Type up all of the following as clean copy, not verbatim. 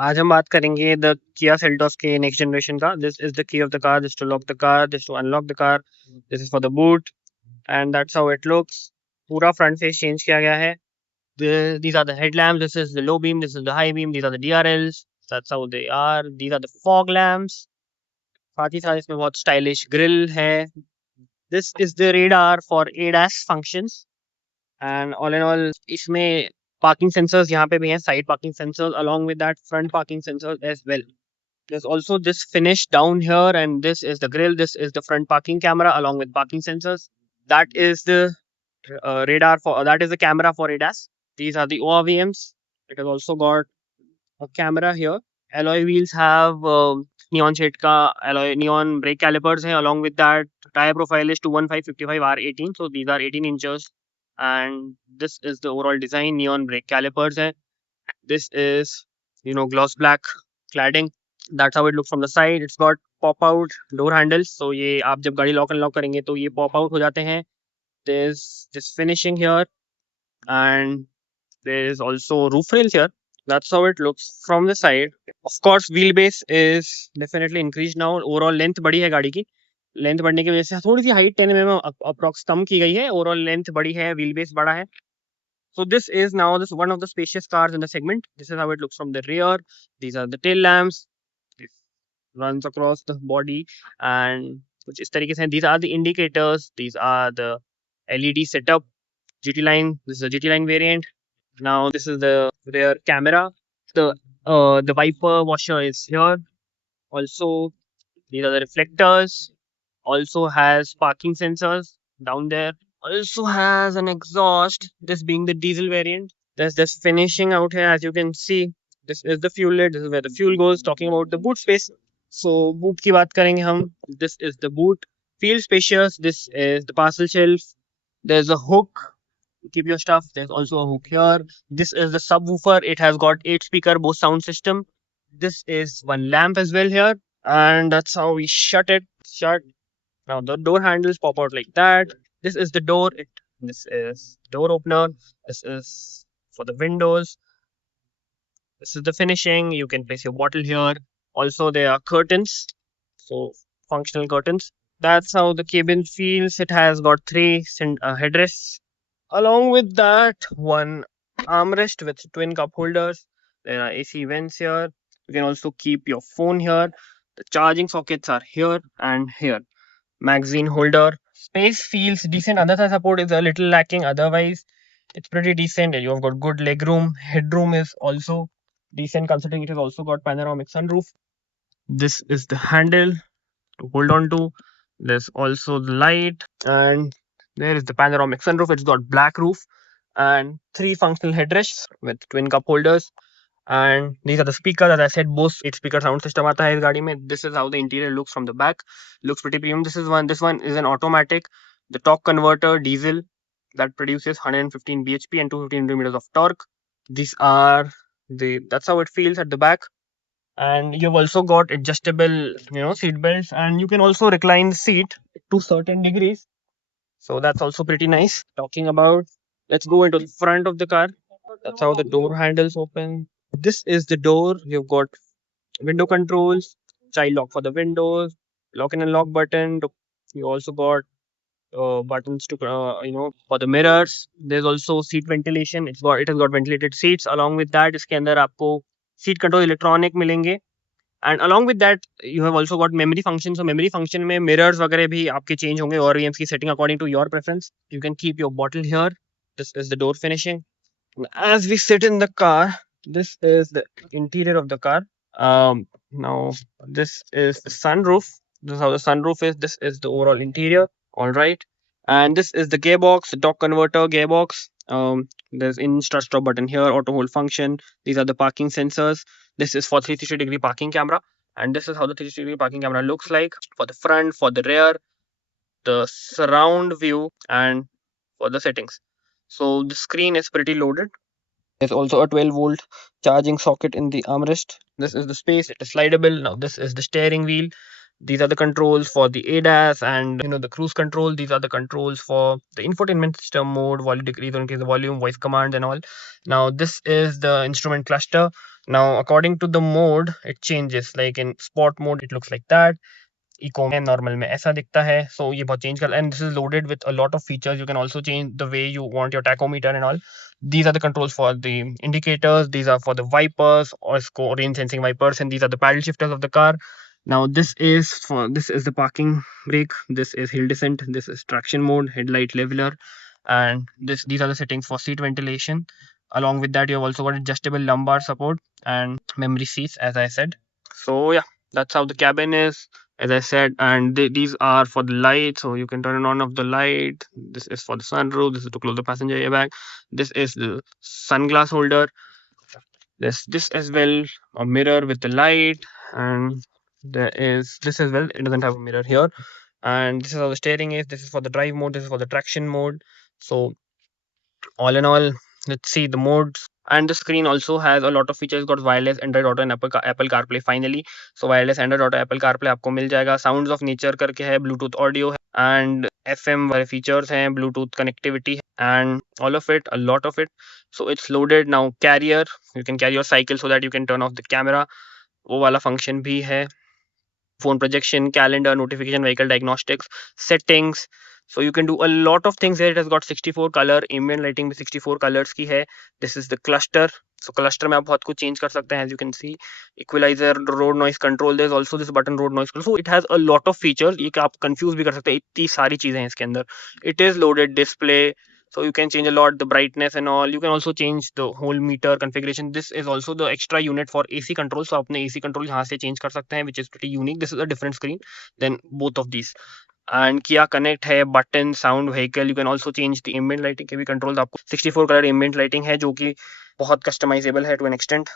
आज हम बात करेंगे द Kia Seltos के नेक्स्ट जनरेशन का। This is the key of the car, this to lock the car, this to unlock the car, this is for the boot and that's how it looks. पूरा front face change किया गया है। These are the headlamps, this is the low beam, this is the high beam, these are the DRLs, that's how they are, these are the fog lamps। साथ ही साथ इसमें बहुत stylish grill है। This is the radar for ADAS functions and all in all इसमें parking sensors यहाँ पे भी हैं, side parking sensors along with that front parking sensors as well। There's also this finish down here, and this is the grill, this is the front parking camera along with parking sensors. That is the radar for that is the camera for ADAS। These are the ORVMs. It has also got a camera here। Alloy wheels have neon shade ka alloy neon brake calipers hai, along with that tire profile is 215/55 R18, so these are 18 inches, and this is the overall design। Neon brake calipers hai, this is gloss black cladding। That's how it looks from the side। It's got pop out door handles, so ये आप जब गाड़ी lock unlock करेंगे तो ये pop out हो जाते हैं। There's this finishing here, and there is also roof rails here। That's how it looks from the side। Of course wheelbase is definitely increased now। overall length बढ़ी है गाड़ी की। लेंथ बढ़ने की वजह से थोड़ी सी हाइट 10 mm अप्रॉक्स कम की गई है। ओवरऑल लेंथ बढ़ी है, व्हील बेस बढ़ा है। So this is now this one of the spacious cars in the segment। This is how it looks from the rear। These are the tail lamps। It runs across the body and कुछ इस तरीके से। These are the indicators। These are the LED setup। GT line, this is a GT line variant। Now this is the rear camera। The wiper washer is here। Also these are the reflectors। Also has parking sensors down there। Also has an exhaust, this being the diesel variant। There's this finishing out here, as you can see। This is the fuel lid, this is where the fuel goes। Talking about the boot space, so boot की बात करेंगे हम। This is the boot, feel spacious। This is the parcel shelf। There's a hook to keep your stuff। There's also a hook here। This is the subwoofer, it has got 8 speaker Bose sound system। This is one lamp as well here, and that's how we shut it shut। Now the door handles pop out like that। This is the door, this is door opener। This is for the windows। This is the finishing, you can place your bottle here। Also there are curtains, so functional curtains। That's how the cabin feels। It has got 3 headrests, along with that one armrest with twin cup holders। There are AC vents here, you can also keep your phone here। The charging sockets are here and here। Magazine holder, space feels decent, other side support is a little lacking, otherwise it's pretty decent। You've got good leg room, headroom is also decent considering it has also got panoramic sunroof। This is the handle to hold on to, there's also the light, and there is the panoramic sunroof। It's got black roof and 3 functional headrests with twin cup holders, and these are the speakers। As I said, Bose 8 speaker sound system आता है इस गाड़ी में। This is how the interior looks from the back, looks pretty premium। This one is an automatic, the torque converter diesel that produces 115 bhp and 250 newton of torque। These are that's how it feels at the back, and you've also got adjustable seat belts, and you can also recline the seat to certain degrees, so that's also pretty nice। Talking about, let's go into the front of the car। That's how the door handles open। This is the door, you've got window controls, child lock for the windows, lock and unlock button। You also got buttons to for the mirrors। There's also seat ventilation, it has got ventilated seats। along with that इसके अंदर आपको seat control electronic मिलेंगे, and along with that you have also got memory function। so memory function में mirrors वगैरह भी आपके change होंगे, और VMs की setting according to your preference। you can keep your bottle here। this is the door finishing। as we sit in the car, this is the interior of the car। Now this is the sunroof, this is how the sunroof is। this is the overall interior, all right, and this is the gearbox, the torque converter gearbox। there's in start stop button here, auto hold function। these are the parking sensors। this is for 360-degree parking camera, and this is how the 360-degree parking camera looks like for the front, for the rear, the surround view, and for the settings। so the screen is pretty loaded। there's also a 12-volt charging socket in the armrest। this is the space, it is slidable। now this is the steering wheel, these are the controls for the ADAS and the cruise control। these are the controls for the infotainment system mode, volume decrease or increase the volume, voice commands and all। now this is the instrument cluster, Now according to the mode it changes, like in sport mode it looks like that, eco में normal में ऐसा दिखता है. So ये बहुत change कर, and this is loaded with a lot of features. You can also change the way you want your tachometer and all. these are the controls for the indicators, these are for the wipers or इसको rain sensing wipers, and these are the paddle shifters of the car. Now this is the parking brake, this is hill descent, this is traction mode, headlight leveler, and these are the settings for seat ventilation. Along with that you have also got adjustable lumbar support and memory seats, as I said. So yeah, that's how the cabin is, as I said. And these are for the light, so you can turn on off the light. This is for the sunroof, this is to close the passenger airbag, this is the sunglass holder, this as well, a mirror with the light, and there is this as well, it doesn't have a mirror here. And this is how the steering is, this is for the drive mode, this is for the traction mode. So all in all, let's see the modes. And the screen also has a lot of features. Got wireless Android Auto and Apple CarPlay finally. So wireless Android Auto, Apple CarPlay आपको मिल जाएगा. Sounds of Nature करके है, Bluetooth audio है, and FM वाले features हैं, Bluetooth connectivity है, and all of it, a lot of it. So it's loaded now. Carrier, you can carry your cycle so that you can turn off the camera. वो वाला function भी है. Phone projection, calendar, notification, vehicle diagnostics, settings. So you can do a lot of things here. It has got 64 color, ambient lighting में 64 colors की है. This is the cluster. So cluster में आप बहुत कुछ change कर सकते हैं, as you can see. Equalizer, road noise control. There's also this button, road noise control. So it has a lot of features. ये आप confuse भी कर सकते हैं, इतनी सारी चीजें हैं इसके अंदर. It is loaded display. So you can change a lot the brightness and all. You can also change the whole meter configuration. This is also the extra unit for AC control. So अपने AC control यहाँ से change कर सकते हैं, which is pretty unique. This is a different screen than both of these. And Kia Connect है, button, sound, vehicle. You can also change the ambient lighting के भी controls. आपको 64 color ambient lighting है, जो कि बहुत customizable है to an extent.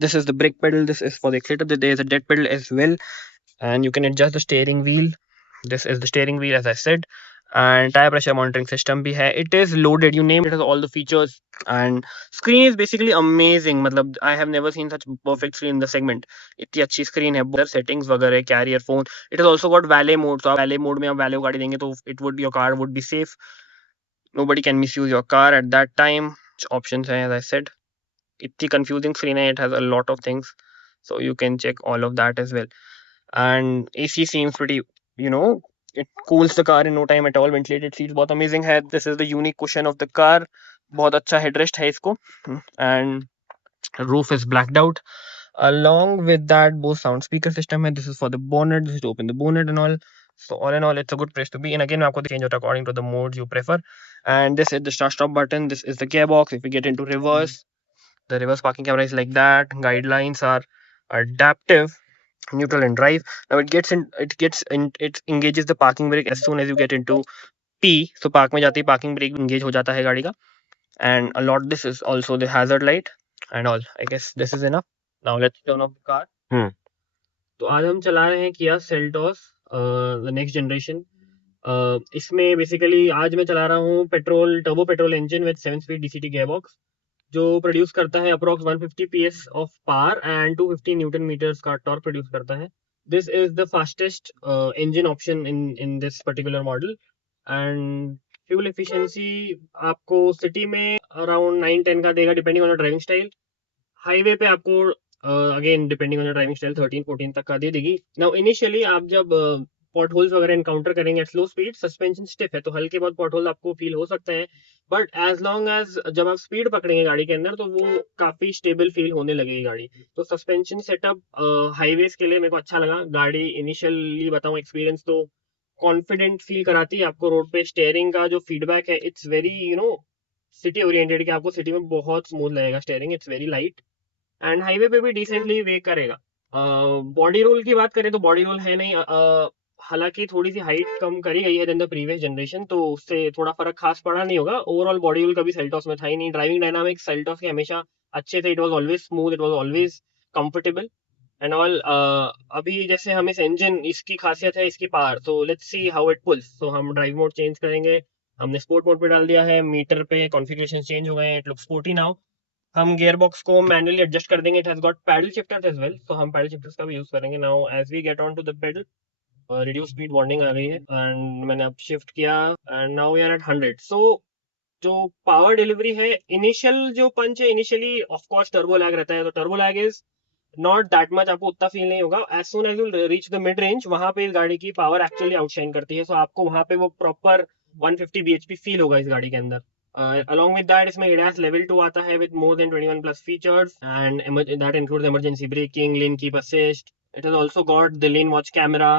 This is the brake pedal. This is for the accelerator. There is a dead pedal as well, and you can adjust the steering wheel. This is the steering wheel, as I said, and tire pressure monitoring system भी है. It is loaded, you name it, has all the features, and screen is basically amazing. मतलब I have never seen such perfect screen in the segment. इतनी अच्छी screen है, बहुत settings वगैरह, carrier phone. It has also got valet mode. So आप valet mode में आप valet को गाड़ी देंगे तो your car would be safe. Nobody can misuse your car at that time. Options है, as I said. इतनी confusing screen है, it has a lot of things. So you can check all of that as well. And AC seems pretty, you know, it cools the car in no time at all. Ventilated seats बहुत amazing है. This is the unique cushion of the car. बहुत अच्छा headrest है इसको. And roof is blacked out. Along with that, Bose sound speaker system है. This is for the bonnet. This is to open the bonnet and all. So all in all, it's a good place to be. And again, आपको change it according to the modes you prefer. And this is the start stop button. This is the gearbox. If we get into reverse, the reverse parking camera is like that. Guidelines are adaptive, neutral and drive. Now it engages the parking brake as soon as you get into P. So park में जाते ही parking brake engage हो जाता है गाड़ी का. And a lot, this is also the hazard light and all. I guess this is enough. Now let's turn off the car. तो आज हम चला रहे हैं Kia Seltos the next generation. इसमें बेसिकली आज मैं चला रहा हूँ turbo petrol engine with 7 speed DCT gearbox, जो प्रोड्यूस करता है approx 150 PS of power and 250 newton metres का टॉर्क प्रोड्यूस करता है. This is the fastest engine option in this particular model. And fuel efficiency आपको सिटी में around 9-10 का देगा, depending on driving style. Highway पे आपको again depending on driving style 13-14 तक का दे देगी. नाउ इनिशियली आप जब पॉट होल्स वगैरह एनकाउंटर करेंगे at slow speed, suspension stiff है तो हल्के बहुत पॉट होल आपको फील हो सकते हैं. बट एज लॉन्ग एज जब आप स्पीड पकड़ेंगे गाड़ी के अंदर तो वो काफी स्टेबल फील होने लगेगी गाड़ी. तो सस्पेंशन सेटअप हाईवेज के लिए मेरे को अच्छा लगा. गाड़ी इनिशियली बताऊं एक्सपीरियंस तो कॉन्फिडेंट फील कराती है आपको रोड पे. स्टेयरिंग का जो फीडबैक है इट्स वेरी सिटी ओरिएंटेड, कि आपको सिटी में बहुत स्मूथ लगेगा steering. It's very light and highway पे भी डिसेंटली वे करेगा. बॉडी रोल की बात करें तो बॉडी रोल है नहीं. हालांकि थोड़ी सी हाइट कम करी गई है देन द प्रीवियस जनरेशन, तो उससे थोड़ा फर्क खास पड़ा नहीं होगा. ओवरऑल बॉडी रोल कभी सेल्टोस में था ही नहीं. ड्राइविंग डायनामिक्स सेल्टोस के हमेशा अच्छे थे. It was always smooth, it was always comfortable and all. अभी जैसे हम इस इंजन, इसकी खासियत है इसकी पावर. तो let's see how it pools. तो हम ड्राइव मोड चेंज करेंगे. हमने स्पोर्ट मोड पे डाल दिया है. मीटर पे कॉन्फ़िगरेशन चेंज हो गए हैं. It looks sporty now. हम गियर बॉक्स को मैनुअली एडजस्ट कर देंगे. It has got paddle shifters as well, तो हम पैडल शिफ्टर्स का भी यूज करेंगे. Now as we get on to the pedal, reduce speed warning आ गई है एंड मैंने अब शिफ्ट किया and now we are at 100. So जो पावर डिलीवरी है, इनिशियल जो पंच है, initially of course turbo lag रहता है, तो turbo lag is not that much, आपको उतना फील नहीं होगा। As soon as you reach the mid range, वहां पे इस गाड़ी की पावर एक्चुअली आउटशाइन करती है, सो आपको वहां पे वो प्रॉपर 150 bhp फील होगा इस गाड़ी के अंदर। along with that, इसमें ADAS level 2 आता है with more than 21 plus features, and that includes emergency braking, lane keep assist. It has also got the lane watch camera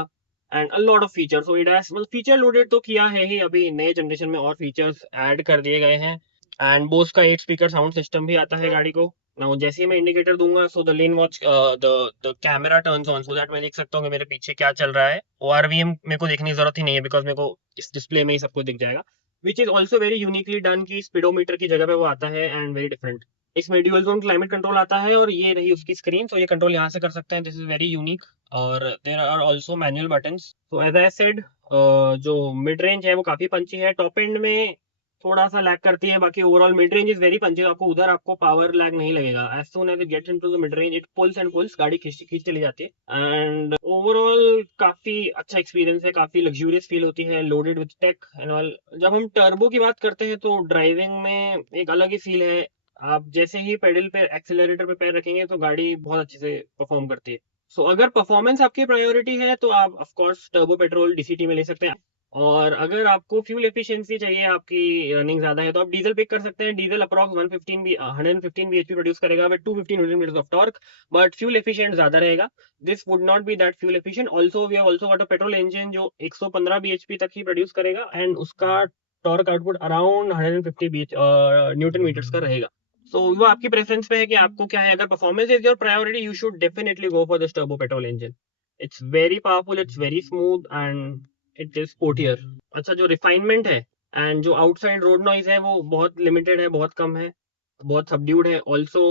and a lot of features. So ADAS मतलब feature loaded तो किया है ही, अभी नए generation में और features add कर दिए गए हैं। एंड बोस का 8 स्पीकर साउंड सिस्टम भी आता है गाड़ी को। नाउ जैसे ही मैं इंडिकेटर दूंगा, so the lane watch the camera turns on, so that मैं देख सकता हूँ कि मेरे पीछे क्या चल रहा है। ORVM मेरे को देखने की जरूरत ही नहीं है, बिकॉज मेरे को इस डिस्प्ले में ही सब कुछ दिख जाएगा, which is also very uniquely done की स्पीडोमीटर की जगह पे वो आता है, एंड वेरी डिफरेंट। इसमें ड्यूअल जोन क्लाइमेट कंट्रोल आता है, और ये रही उसकी स्क्रीन, तो ये कंट्रोल यहाँ से कर सकते हैं, दिस इज वेरी यूनिक। और there are also manual buttons. So as I said, जो मिड रेंज है वो काफी पंची है, टॉप एंड में थोड़ा सा लैग करती है, बाकी overall mid range is very punchy, आपको उधर आपको पावर लैग नहीं लगेगा। As soon as it gets into the mid range, it pulls and pulls, गाड़ी खींच खींच चली जाती है। एंड ओवरऑल काफी अच्छा एक्सपीरियंस है, काफी लग्जूरियस फील होती है, loaded with tech and all. जब हम टर्बो की बात करते हैं तो ड्राइविंग में एक अलग ही फील है। आप जैसे ही पेडल पे, एक्सेलरेटर पे पैर रखेंगे, तो गाड़ी बहुत अच्छे से परफॉर्म करती है। सो अगर परफॉर्मेंस आपकी प्रायोरिटी है, तो आप of course turbo petrol DCT में ले सकते हैं। और अगर आपको फ्यूल एफिशिएंसी चाहिए, आपकी रनिंग ज्यादा है, तो आप डीजल पिक कर सकते हैं। डीजल अप्रॉक्स 115 bhp प्रोड्यूस करेगा with 250 newton metres of torque, but fuel efficient ज्यादा रहेगा। This would not be that fuel efficient. Also we have also got a petrol engine जो 115 bhp तक ही प्रोड्यूस करेगा, एंड उसका torque output around 150 newton metres का रहेगा। सो वो आपकी प्रेफरेंस पे है कि आपको क्या है। अगर performance is your priority, you should definitely go for this turbo petrol engine. It's very powerful, it's very smooth, and it is sportier. अच्छा, जो रिफाइनमेंट है एंड जो आउटसाइड रोड नॉइज है, वो बहुत लिमिटेड है, बहुत कम है, बहुत सबड्यूड है। ऑल्सो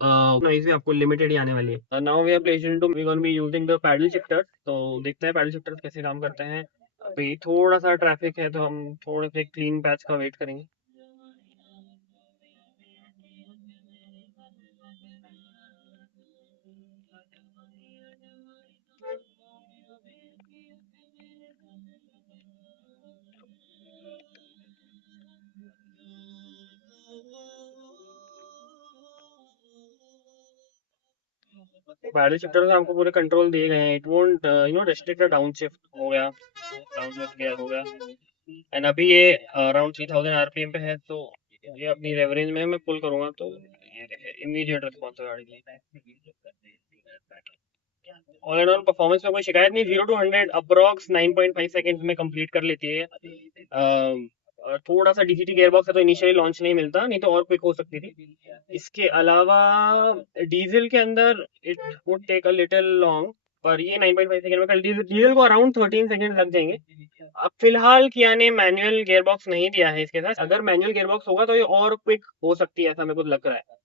नॉइज भी आपको लिमिटेड ही आने वाली है। Now we are placed to we gonna be using the paddle shifter, तो देखते हैं पैडल शिफ्टर कैसे काम करते हैं। अभी थोड़ा सा ट्रैफिक है, तो हम थोड़े से क्लीन पैच का वेट करेंगे। पैडल शिफ्टर से हमको पूरे कंट्रोल दिए गए हैं। It won't restrict down shift, हो गया डाउन शिफ्ट किया, हो गया। एंड अभी ये अराउंड 3000 RPM पे है, तो ये अपनी रेवरेंज में मैं पुल करूंगा, तो ये इमीडिएट रिस्पॉन्स है गाड़ी की। ऑल एंड ऑल परफॉर्मेंस में कोई शिकायत नहीं। 0 to 100 अप्रॉक्स 9.5 सेकंड्स में कंप्लीट कर लेती है। और थोड़ा सा DCT गियर बॉक्स है, तो इनिशियली लॉन्च नहीं मिलता, नहीं तो और क्विक हो सकती थी। इसके अलावा डीजल के अंदर it would take a little long, पर ये 9.5 सेकंड में कल डीजल को अराउंड 13 सेकंड लग जाएंगे। अब फिलहाल किया ने मैनुअल गियर बॉक्स नहीं दिया है इसके साथ। अगर मैनुअल गियर बॉक्स होगा, तो ये और क्विक हो सकती है, ऐसा मेरे को लग रहा है।